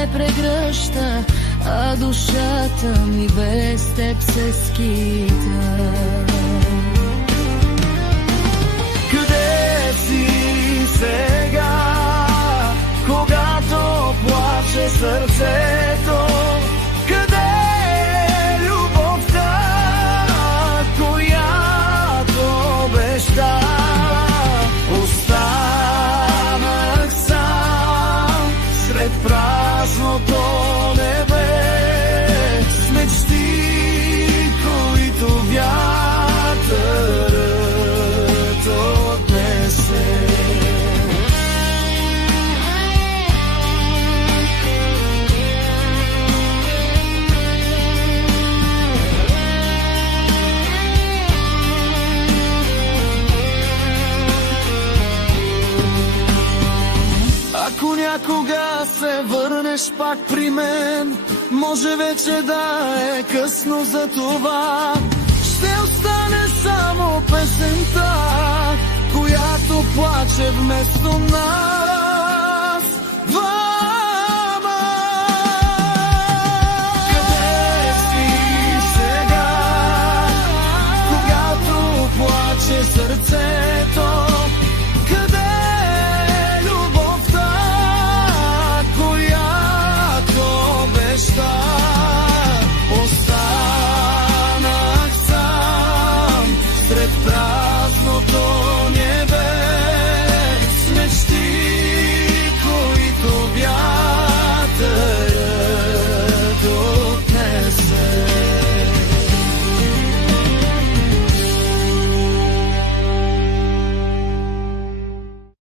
ме прегръща, а душата ми без теб се скита. Къде си сега, когато плаче сърцето? Къде е любовта, която обеща? Останах сам сред празното небе, с мечти, които вятърът отнесе. Ако някога се върнеш пак при мен, може вече да е късно за това. Ще остане само песента, която плаче вместо нас.